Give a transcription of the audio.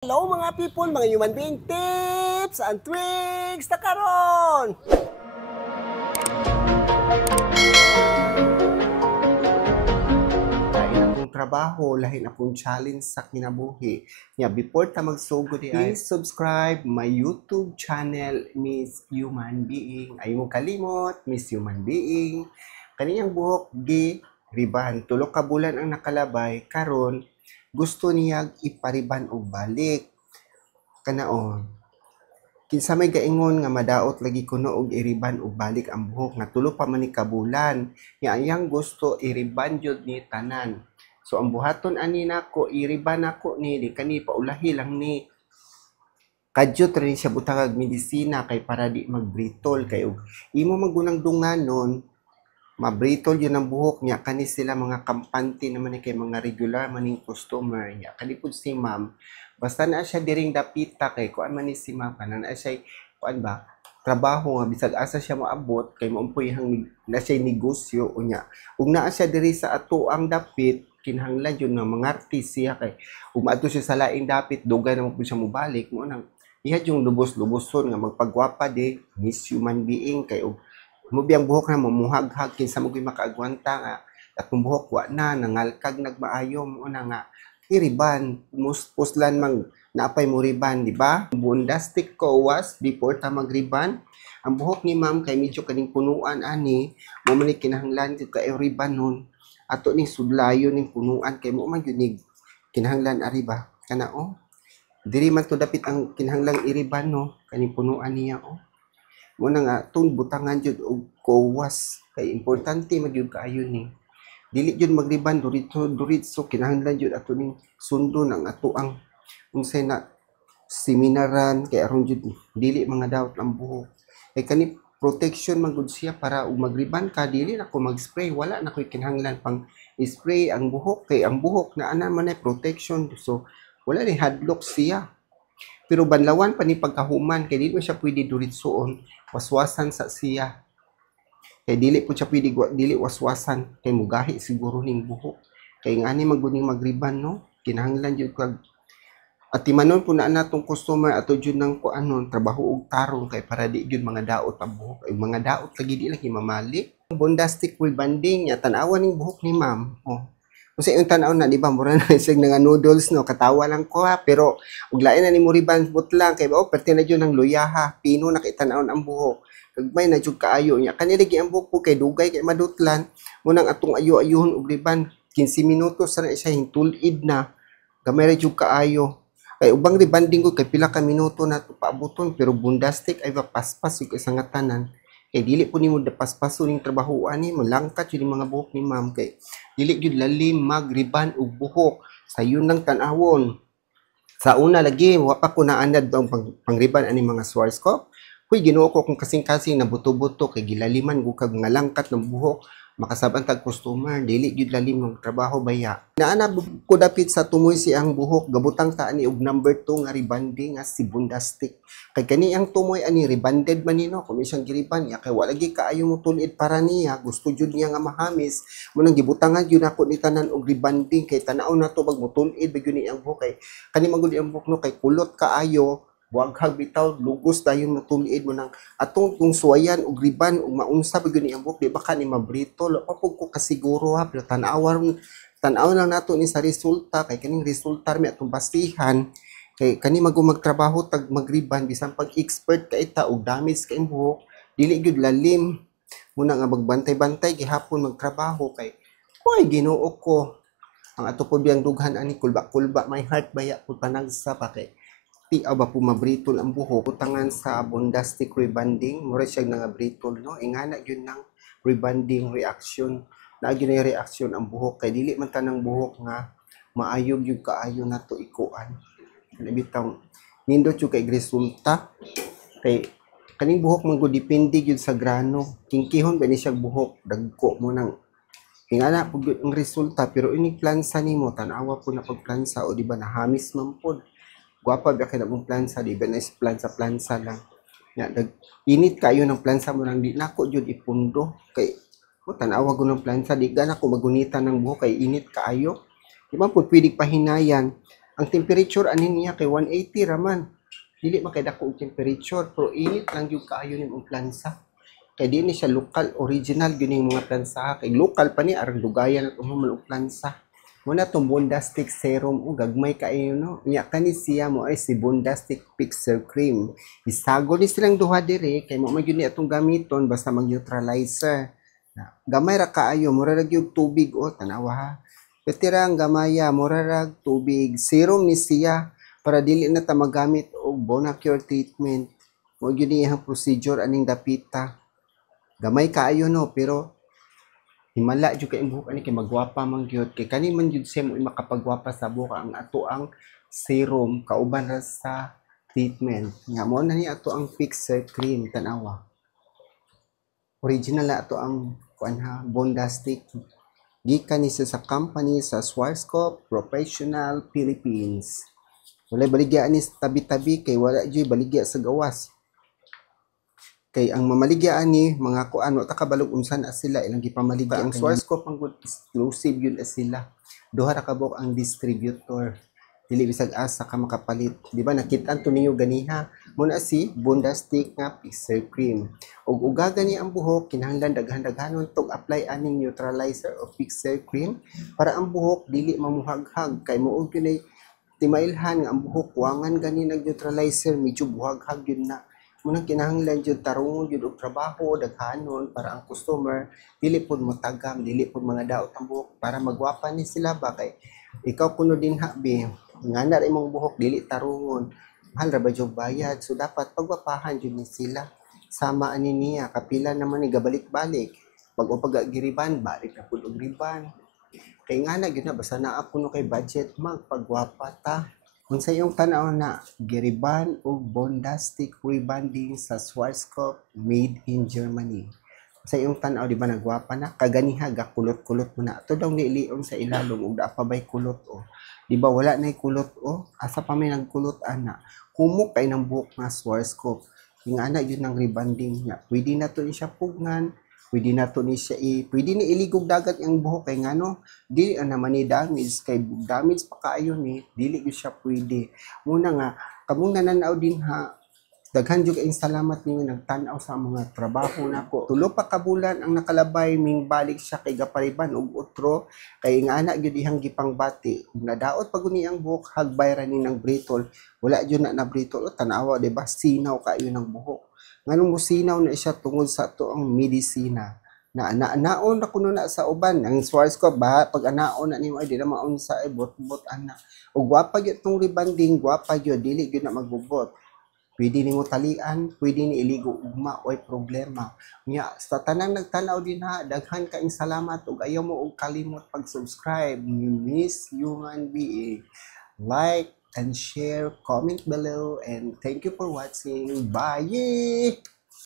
Hello mga people, mga human being tips and tricks na karon. Lain akong trabaho, lain akong challenge sa kinabuhi. Nya before ta magsugod please subscribe my YouTube channel Miss Human Being. Ay mo kalimot, Miss Human Being. Kaniyang buhok gi riban, tulo ka bulan ang nakalabay karon gusto niya ipariban og balik. Kanaon kinsa may gaingon nga madaot lagi kuno og iriban og balik ang buhok nga tulo pa man ni kabulan nya ayang gusto iriban jud ni tanan. So ang buhaton ani nako iriban nako ni di kani paulahi lang ni kadyot rin siya butang medisina kay para di magbritol kay og imo magunang dunganon mabritol yun ang buhok niya kani sila mga kampante naman ni kay mga regular maning customer niya kalipod si ma'am basta na siya diring dapita kay kuan man ni si ma'am kanan na siya kuan ba trabaho nga bisag asa siya moabot kay maumpoy hang na siya negosyo unya ug naa siya diri sa ato ang dapit kinahanglan yun nga mga artist siya kay ug maadto siya sa laing dapit dugay na mo siya mobalik mo nang iha yung lubos-luboson nga magpagwapa di Miss Human Being kay ug mo biyang buhok na mamuhaghag kinsa mo gyud makaagwanta nga atong buhok wa na nangalkag nagmaayo mo na nga iriban puslan mang naapay mo riban di ba bundastic kowas before ta magriban ang buhok ni ma'am kay medyo kaning punuan ani mo man kinahanglan jud ka riban nun ato ni sudlayo ning punuan kay mo man gyud ni kinahanglan ari ba kana diri man to dapit ang kinahanglang iriban no kaning punuan niya mo na nga tong butangan jud og kowas kay importante magyud kaayo ni dili jud magriban duritso kinahanglan jud ato ning sundon ang ato ang unsay na seminaran kay aron jud dili mga daot ang buhok kay kani protection man gud siya para ug magriban ka dili na ko mag-spray wala na koy kinahanglan pang spray ang buhok kay ang buhok na ana man ay protection so wala ni hadlock siya pero banlawan pa ni pagkahuman kay dili siya pwede duritsoon waswasan sa siya kay dili po siya pwede dili waswasan kay mugahi siguro ning buhok kay ngani maguning magriban no kinahanglan jud kag at timanon po na natong customer ato jud nang kuanon trabaho og tarong kay para di jud mga daot ang buhok ay mga daot lagi di lagi mamali bondastic rebanding nya tan-awan ning buhok ni ma'am kasi yung tanaw na, di ba, mura na siya nga noodles, no, katawa lang ko ha, pero uglain na ni mo riban butlang, kay ba, perte na dyan ng luyaha, pino na kay tanaw ang buhok, kagmay na dyan kaayo niya, kanilagi ang buhok po kay dugay, kay madutlan, munang atong ayo-ayuhon og riban, 15 minutos na siya, hintulid na, gamay na dyan kaayo, kay ubang ribanding ko, kay pila ka minuto na ito paabuton, pero bundastic ay ba paspas, yung isang tanan, kay dili po nimo dapaspaso ning trabahoan ni langkat yun mga buhok ni ma'am kay dili gyud lalim magriban og buhok sayon nang tan-awon sa una lagi wa pa ko naanad ang pangriban ani mga Schwarzkopf huy Ginoo ko kung kasing-kasing na buto-buto kay gilaliman ko kag nga langkat ng buhok makasabang tag customer dili gyud lalim ng trabaho baya naana ko dapit sa tumoy si ang buhok gabutang ta ani og number 2 nga ribanding nga si bundastic kay kani ang tumoy ani ribanded man nino kung siyang giriban ya kay wala gyud kaayo mo tulid para niya gusto jud niya nga mahamis mo nang gibutangan jud ako ni tanan og ribanding kay tan-aw nato bag mutulid bigyo ni ang buhok kay kani magud ang buhok no kay kulot kaayo buhaghag bitaw lugos dayon matulid mo nang atong kung suwayan og riban ug maunsa pa gyud ni ang buhok di ba kani mabrito pa pud ko kasiguro ha pero tan-aw lang nato ni sa resulta kay kaning resulta mi atong basihan kay kani magtrabaho tag magriban bisan pag expert ka ita og damage kay buhok dili gyud lalim muna nga magbantay-bantay gihapon magtrabaho kay oy Ginoo ko ang ato pud biyang dughan ani kulba my heart baya pud panagsa pa kay ti ba po mabritol ang buhok utangan sa bondastic rebanding mura siya nga britol no ingana gyud nang rebanding reaction na gyud na reaction ang buhok kay dili man tanang buhok nga maayog yung kaayo nato ikuan bitaw nindot yung kay resulta kay kaning buhok man gud depende gyud sa grano kingkihon ba ni siya buhok dagko mo nang ingana pud ang resulta pero ini plansa nimo tan-awa po na pagplansa o di ba nahamis man pod guwapa ba kay mong plansa di ba na plansa lang nya init kayo ng plansa mo nang di nako jud ipundo kay mo tan-awa ko ng plansa di gana ko magunitan ng buhok kay init kaayo di man pud pwede pahinayan Ang temperature ani niya kay 180 raman. Dili makadako og temperature pero init lang gyud kaayo nimong plansa. Kay di ni siya lokal, original gyud ning mga plansa. Kay lokal pa ni arang dugayan at og plansa. Muna itong Bondastic Serum o gagmay kaayo no. Nya kani siya mo ay si Bondastic Fixer Cream. Isago ni silang duha dire kay mo magyud ni atong gamiton basta mag-neutralizer. Gamay ra kaayo, mura ra gyud tubig o tanawa ha. Petirang gamaya, mura ra tubig. Serum ni siya para dili na ta magamit og Bonacure treatment. Mo gyud ni iyang procedure aning dapita. Gamay kaayo no pero himala jud kay buhok ani kay magwapa man gyud kay kani man jud siya mo makapagwapa sa buhok ang ato ang serum kauban ra sa treatment nga mo na ni ato ang fixer cream tanawa original na ato ang kuan ha Bondastic gikan ni sa company sa Schwarzkopf Professional Philippines. Wala baligya ni tabi-tabi kay wala jud baligya sa gawas. Kay ang mamaligyan ni mga kuano ta kabalog unsan as sila ilang gipamaligya ang Schwarzkopf ang good exclusive yun as sila duha ra ka buok ang distributor dili bisag asa ka makapalit di ba nakita to ninyo ganiha mo na si Bondastic nga fixer cream ug uga gani ang buhok kinahanglan daghan-daghanon tog apply aning neutralizer o fixer cream para ang buhok dili mamuhaghag kay muog yun ay timailhan nga ang buhok kuwangan gani nag neutralizer medyo buhaghag yun na munang kinahanglan jud tarungon jud og trabaho daghanon para ang customer dili pud mo tagam dili pud mga daot ang buhok para magwapa ni sila ba kay ikaw kuno din habi nga na imong buhok dili tarungon mahal ra ba jud bayad so dapat pagwapahan jud ni sila sama ani niya kapila naman ni gabalik-balik pag giriban balik na pud og riban kay nga na gyud na basta naa kuno kay budget magpagwapa ta. Kung sa iyong tanaw na giriban o Bondastic rebanding sa Schwarzkopf made in Germany. Sa iyong tanaw di ba nagwapa na kaganiha ga kulot-kulot mo na. Ito daw nilion sa ilalong ug da pa bay kulot o. Di ba wala nay kulot o asa pa may nagkulot ana. Humok kay ng buhok nga Schwarzkopf. Yung ana yun ang rebanding niya. Pwede na to siya pugnan. Pwede na to ni siya pwede ni iligog dagat ang buhok kay ngano dili naman ni damage kay damage pa kaayo ni dili gyud siya pwede muna nga kamong nananaw din ha daghan jud kay salamat ninyo nagtan-aw sa mga trabaho nako tulo pa ka bulan ang nakalabay ming balik siya kay gapariban og utro kay nga ana gyud ihang gipangbati ug nadaot pag uni ang buhok hagbay ra ni ng brittle wala jud na brittle tanawa di ba sinaw kaayo ng buhok nganong musinaw na siya tungod sa to ang medisina na naon na kuno na sa uban ang Schwarzkopf ba pag anaon na nimo ay di na maun sa bot-bot ana ug gwapa gyud tong rebanding gwapa gyud dili gyud na magbubot pwede nimo talian pwede ni iligo ugma oy problema nya sa tanang nagtan-aw din ha daghan kaayong salamat ug ayaw mo og kalimot pag-subscribe ni Miss Human Being like and share, comment below, and thank you for watching. Bye!